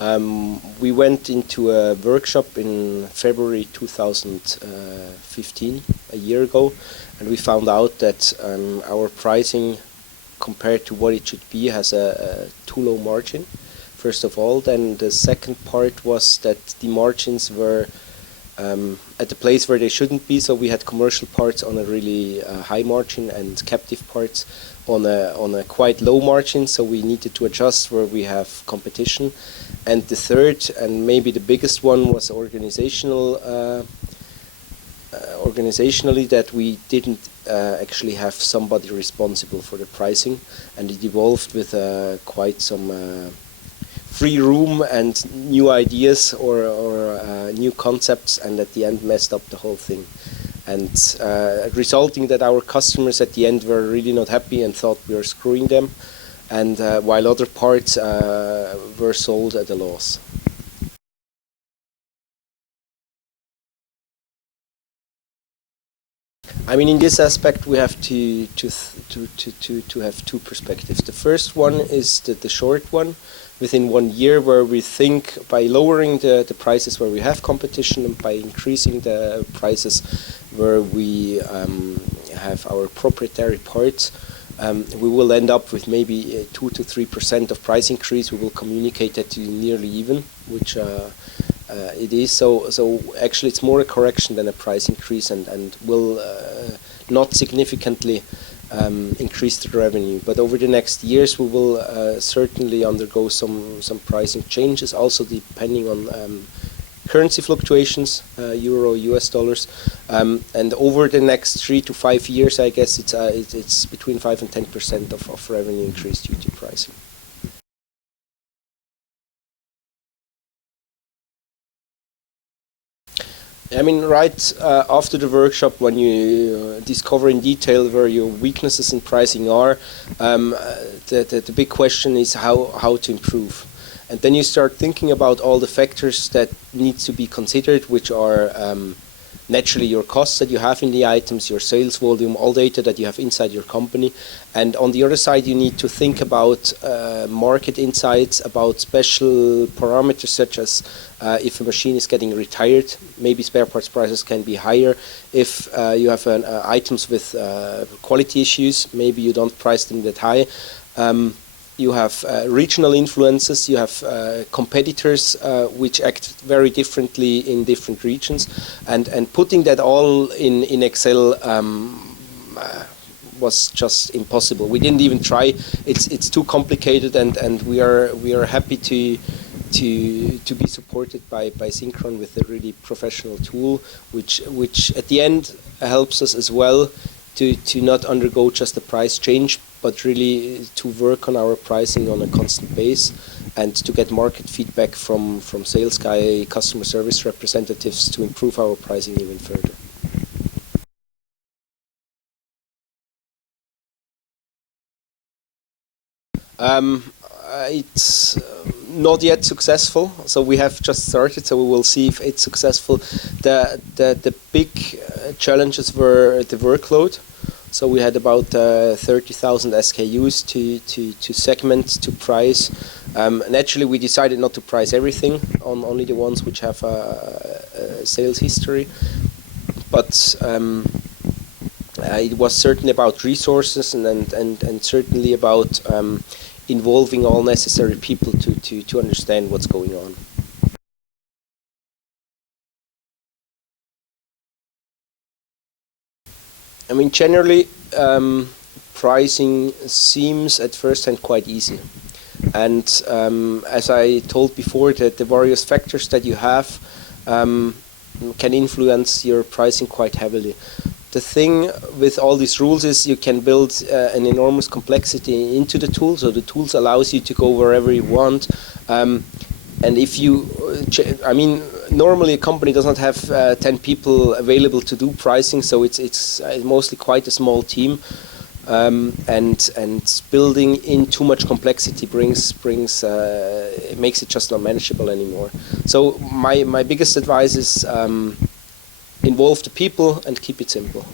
We went into a workshop in February 2015, a year ago, and we found out that our pricing compared to what it should be has a too low margin, first of all. Then the second part was that the margins were at the place where they shouldn't be, so we had commercial parts on a really high margin and captive parts on a quite low margin, so we needed to adjust where we have competition. And the third, and maybe the biggest one, was organizationally, that we didn't actually have somebody responsible for the pricing, and it evolved with quite some free room and new ideas or new concepts, and at the end messed up the whole thing. And resulting that our customers at the end were really not happy and thought we were screwing them, and while other parts were sold at a loss. I mean, in this aspect, we have to have two perspectives. The first one is the short one, within 1 year, where we think by lowering the prices where we have competition and by increasing the prices where we have our proprietary parts, we will end up with maybe 2 to 3% of price increase. We will communicate that to nearly even, which it is. So actually it's more a correction than a price increase, and will not significantly increase the revenue. But over the next years we will certainly undergo some pricing changes, also depending on currency fluctuations, euro, US dollars, and over the next 3 to 5 years, I guess it's between 5 and 10% of revenue increase due to pricing. I mean, right after the workshop, when you discover in detail where your weaknesses in pricing are, the big question is how to improve. And then you start thinking about all the factors that need to be considered, which are naturally your costs that you have in the items, your sales volume, all data that you have inside your company. And on the other side, you need to think about market insights, about special parameters such as if a machine is getting retired, maybe spare parts prices can be higher. If you have items with quality issues, maybe you don't price them that high. You have regional influences, you have competitors which act very differently in different regions, and putting that all in Excel was just impossible. We didn't even try. It's too complicated, and we are happy to be supported by Synchron with a really professional tool, which at the end helps us as well to not undergo just a price change, but really to work on our pricing on a constant base, and to get market feedback from sales guy, customer service representatives, to improve our pricing even further. It's not yet successful, so we have just started, so we will see if it's successful. The big challenges were the workload. So we had about 30,000 SKUs to segment, to price. Naturally, we decided not to price everything, on only the ones which have a sales history. But it was certainly about resources, and certainly about involving all necessary people to understand what's going on. I mean, generally, pricing seems at first hand quite easy. And as I told before, that the various factors that you have can influence your pricing quite heavily. The thing with all these rules is you can build an enormous complexity into the tool, so the tools allows you to go wherever you want. And if you, I mean, normally a company does not have 10 people available to do pricing, so it's mostly quite a small team, and building in too much complexity it makes it just not manageable anymore. So my biggest advice is involve the people and keep it simple.